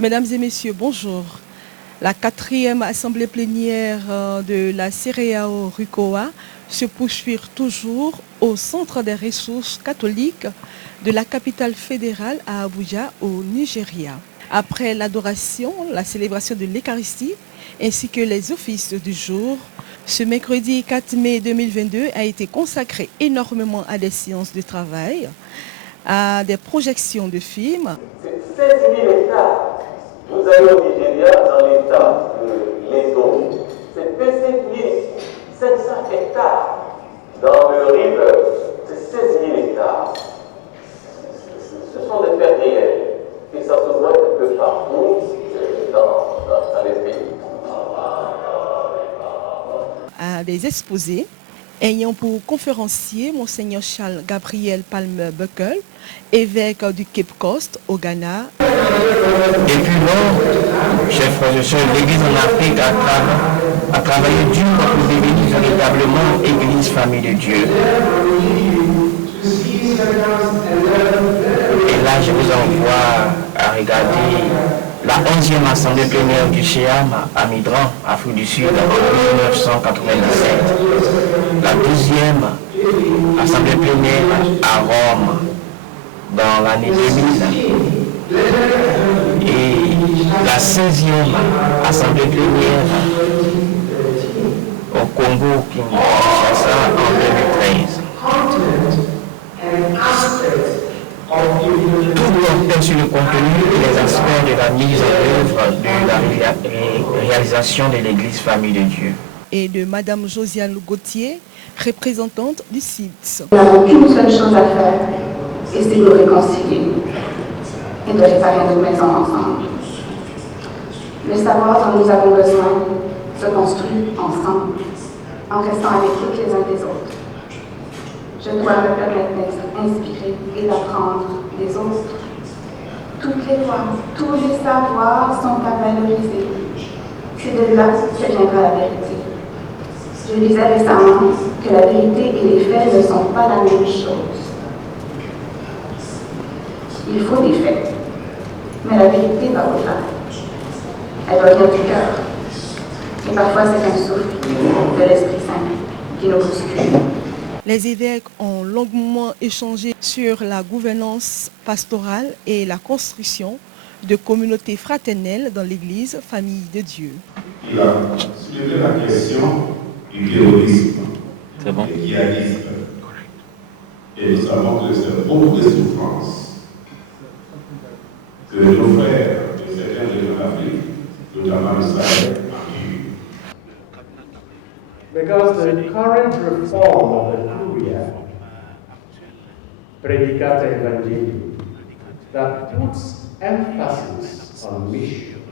Mesdames et messieurs, bonjour. La 4e assemblée plénière de la CEREAO RUCOA se poursuit toujours au Centre des ressources catholiques de la capitale fédérale à Abuja, au Nigeria. Après l'adoration, la célébration de l'Eucharistie ainsi que les offices du jour, ce mercredi 4 mai 2022 a été consacré énormément à des séances de travail, à des projections de films. C'est 16 000 hectares. Vous allez au Nigeria, dans l'état de l'Edo, c'est 27 500 hectares. Dans le River, c'est 16 000 hectares. Ce sont des faits réels. Et ça se voit un peu partout dans les pays. À des exposés ayant pour conférencier Monseigneur Charles Gabriel Palmer Buckle, évêque du Cape Coast au Ghana. Depuis lors, chers frères et sœurs, l'Église en Afrique a travaillé dur pour devenir véritablement Église famille de Dieu. Et là, je vous envoie à regarder la 11e assemblée plénière du CHEAM à Midran, Afrique du Sud, en 1997. La 12e assemblée plénière à Rome, dans l'année 2000. Et la 16e assemblée plénière au Congo, Kinshasa, en 2013. Tout portait sur le contenu et les aspects de la mise en œuvre de la réalisation de l'Église famille de Dieu. Et de Madame Josiane Gauthier, représentante du CIDS. Nous n'avons qu'une seule chose à faire, et c'est nous réconcilier et de réparer nos maisons ensemble. Le savoir dont nous avons besoin se construit ensemble, en restant à l'écoute les uns des autres. Je dois me permettre d'être inspirée et d'apprendre des autres. Toutes les voix, tous les savoirs sont à valoriser. C'est de là que viendra la vérité. Je disais récemment que la vérité et les faits ne sont pas la même chose. Il faut des faits, mais la vérité va au-delà. Elle doit venir du cœur. Et parfois c'est un souffle de l'Esprit Saint qui nous bouscule. Les évêques ont longuement échangé sur la gouvernance pastorale et la construction de communautés fraternelles dans l'Église famille de Dieu. Il a soulevé la question du terrorisme C'est bon. et du djihadisme. Et nous savons que c'est beaucoup de souffrances que nos frères de certains régions d'Afrique, notamment le Sahel, ont eu. Because the current reform of the Curia, Predicata Evangelii, that puts emphasis on mission.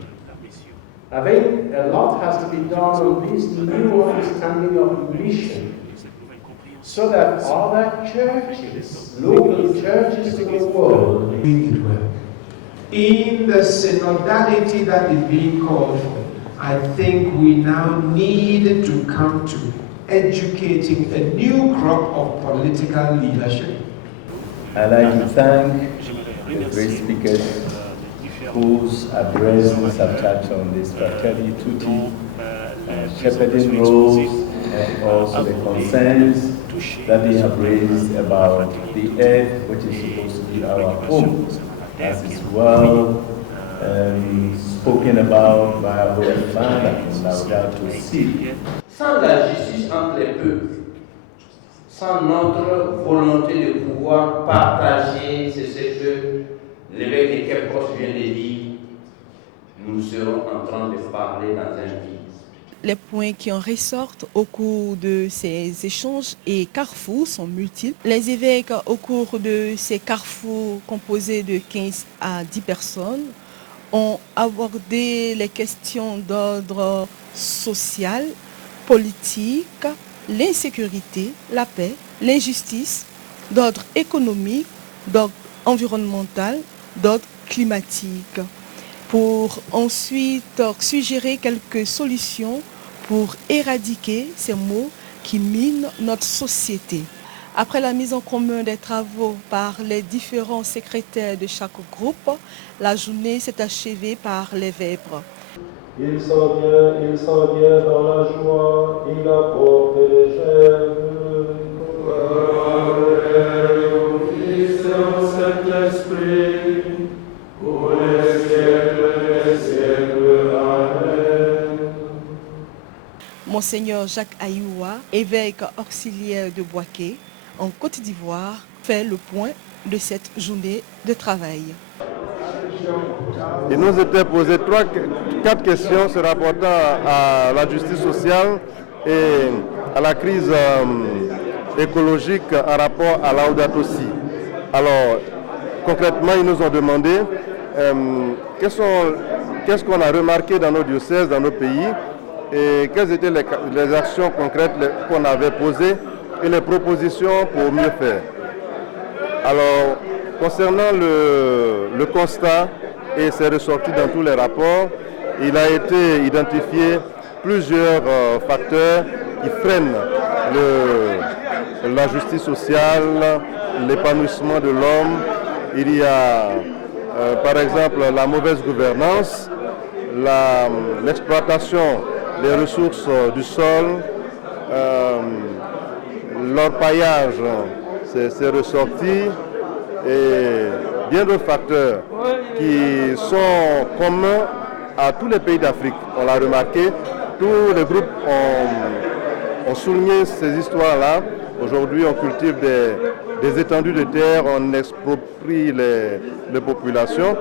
I think a lot has to be done on this new understanding of mission, so that other churches, local churches in the world, in the synodality that is being called for, I think we now need to come to educating a new crop of political leadership. I'd like to thank the great speakers whose addresses have touched on this fraternity tutti, shepherding roles, and also the concerns that they have raised about the earth, which is supposed to be our home, as is well spoken about by our Father in Laudato Si. Sans la justice entre les peuples, sans notre volonté de pouvoir partager ce que l'évêque de Cape Coast vient de dire, nous serons en train de parler dans un vide. Les points qui en ressortent au cours de ces échanges et carrefours sont multiples. Les évêques, au cours de ces carrefours composés de 15 à 10 personnes, ont abordé les questions d'ordre social, politique, l'insécurité, la paix, l'injustice, d'ordre économique, d'ordre environnemental, d'ordre climatique, pour ensuite suggérer quelques solutions pour éradiquer ces maux qui minent notre société. Après la mise en commun des travaux par les différents secrétaires de chaque groupe, la journée s'est achevée par les vêpres. Il s'en vient dans la joie, il apporte les germes. Fils et Saint-Esprit, pour les siècles, Amen. Monseigneur Jacques Ayoua, évêque auxiliaire de Boaké, en Côte d'Ivoire, fait le point de cette journée de travail. Il nous était posé 4 questions se rapportant à la justice sociale et à la crise écologique en rapport à Laudato Si. Alors, concrètement, ils nous ont demandé qu'est-ce qu'on a remarqué dans nos diocèses, dans nos pays, et quelles étaient les actions concrètes qu'on avait posées et les propositions pour mieux faire. Alors, concernant le constat, et c'est ressorti dans tous les rapports, il a été identifié plusieurs facteurs qui freinent la justice sociale, l'épanouissement de l'homme. Il y a par exemple la mauvaise gouvernance, l'exploitation des ressources du sol, l'orpaillage, c'est ressorti, et bien d'autres facteurs qui sont communs à tous les pays d'Afrique. On l'a remarqué, tous les groupes ont souligné ces histoires-là. Aujourd'hui, on cultive des étendues de terre, on exproprie les populations,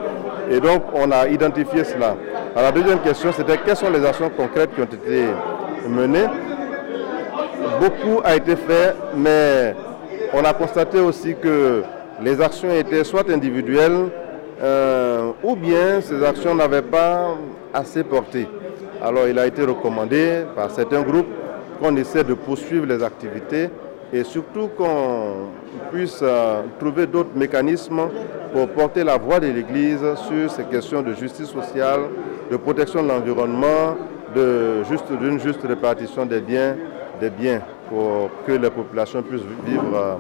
et donc on a identifié cela. Alors, la deuxième question, c'était quelles sont les actions concrètes qui ont été menées. Beaucoup a été fait, mais on a constaté aussi que les actions étaient soit individuelles, ou bien ces actions n'avaient pas assez porté. Alors il a été recommandé par certains groupes qu'on essaie de poursuivre les activités et surtout qu'on puisse trouver d'autres mécanismes pour porter la voix de l'Église sur ces questions de justice sociale, de protection de l'environnement, d'une juste répartition des biens pour que les populations puissent vivre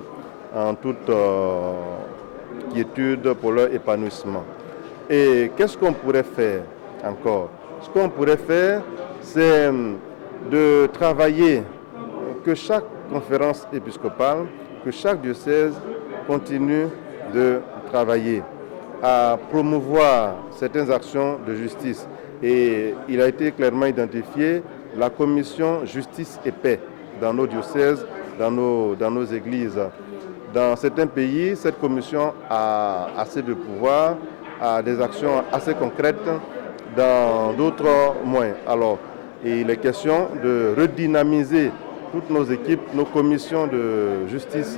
en toute quiétude pour leur épanouissement. Et qu'est-ce qu'on pourrait faire encore? Ce qu'on pourrait faire, c'est de travailler que chaque conférence épiscopale, que chaque diocèse continue de travailler à promouvoir certaines actions de justice. Et il a été clairement identifié la commission justice et paix dans nos diocèses, dans nos églises. Dans certains pays, cette commission a assez de pouvoir, a des actions assez concrètes, dans d'autres moins. Alors, il est question de redynamiser toutes nos équipes, nos commissions de justice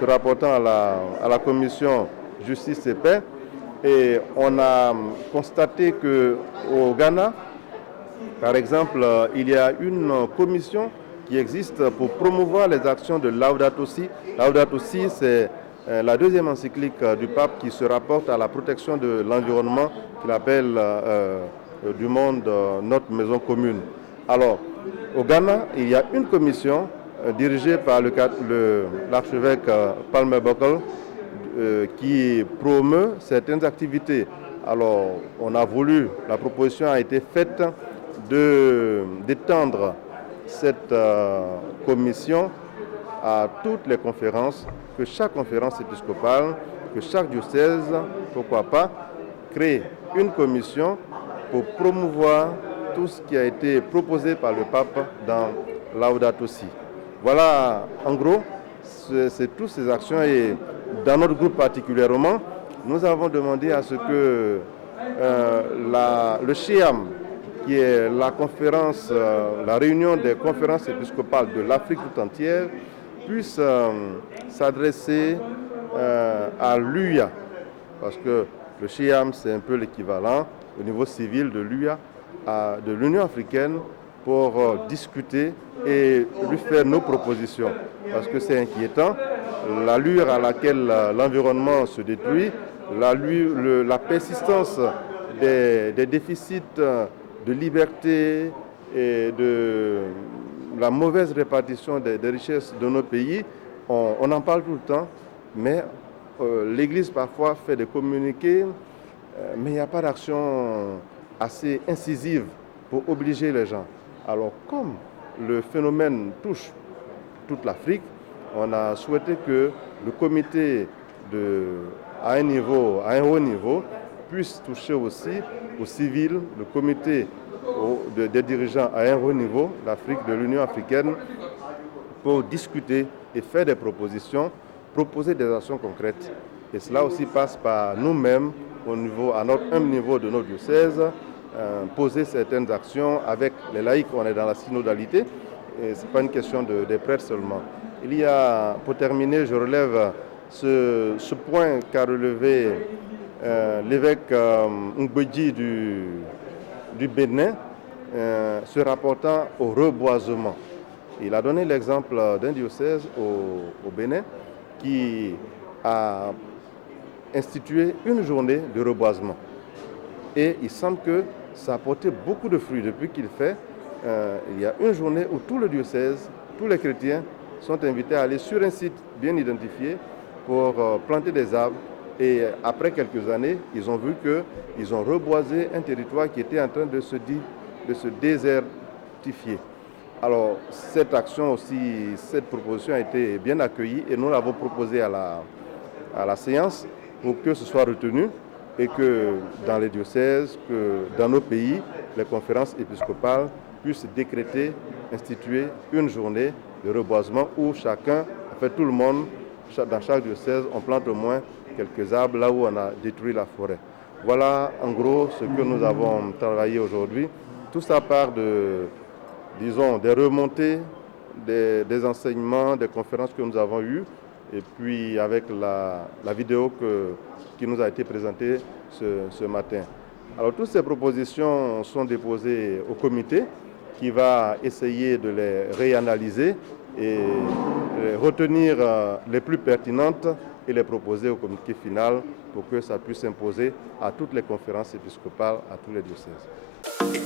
se rapportant à la commission justice et paix. Et on a constaté qu'au Ghana, par exemple, il y a une commission qui existe pour promouvoir les actions de Laudato Si. Laudato Si, c'est la deuxième encyclique du pape qui se rapporte à la protection de l'environnement, qu'il appelle du monde notre maison commune. Alors, au Ghana, il y a une commission dirigée par l'archevêque Palmer Buckle qui promeut certaines activités. Alors, on a voulu, la proposition a été faite d'étendre cette commission à toutes les conférences, que chaque conférence épiscopale, que chaque diocèse, pourquoi pas, crée une commission pour promouvoir tout ce qui a été proposé par le pape dans Laudato Si. Voilà, en gros, c'est toutes ces actions. Et dans notre groupe particulièrement, nous avons demandé à ce que le SHIAM, qui est la conférence, la réunion des conférences épiscopales de l'Afrique tout entière, puisse s'adresser à l'UIA, parce que le SHIAM, c'est un peu l'équivalent au niveau civil de l'UIA, de l'Union africaine, pour discuter et lui faire nos propositions, parce que c'est inquiétant. L'allure à laquelle l'environnement se détruit, la persistance des déficits de liberté et de la mauvaise répartition des richesses de nos pays On en parle tout le temps, mais l'Église parfois fait des communiqués, mais il n'y a pas d'action assez incisive pour obliger les gens. Alors comme le phénomène touche toute l'Afrique, on a souhaité que le comité à un haut niveau, puisse toucher aussi aux civils, le comité des dirigeants à un haut niveau, l'Afrique, de l'Union africaine, pour discuter et faire des propositions, proposer des actions concrètes. Et cela aussi passe par nous-mêmes, à notre humble niveau de nos diocèses, poser certaines actions avec les laïcs. On est dans la synodalité, et ce n'est pas une question des prêtres seulement. Il y a, pour terminer, je relève ce point qu'a relevé l'évêque Ngbeji du Bénin, se rapportant au reboisement. Il a donné l'exemple d'un diocèse au Bénin qui a institué une journée de reboisement. Et il semble que ça a porté beaucoup de fruits depuis qu'il fait. Il y a une journée où tout le diocèse, tous les chrétiens sont invités à aller sur un site bien identifié pour planter des arbres. Et après quelques années, ils ont vu qu'ils ont reboisé un territoire qui était en train de se désertifier. Alors, cette action aussi, cette proposition a été bien accueillie et nous l'avons proposée à la séance pour que ce soit retenu et que dans les diocèses, que dans nos pays, les conférences épiscopales puissent décréter, instituer une journée de reboisement où chacun, en fait tout le monde, dans chaque diocèse, on plante au moins quelques arbres là où on a détruit la forêt. Voilà en gros ce que nous avons travaillé aujourd'hui. Tout ça part des remontées, des enseignements, des conférences que nous avons eues, et puis avec la vidéo qui nous a été présentée ce matin. Alors toutes ces propositions sont déposées au comité qui va essayer de les réanalyser et retenir les plus pertinentes et les proposer au comité final pour que ça puisse s'imposer à toutes les conférences épiscopales, à tous les diocèses.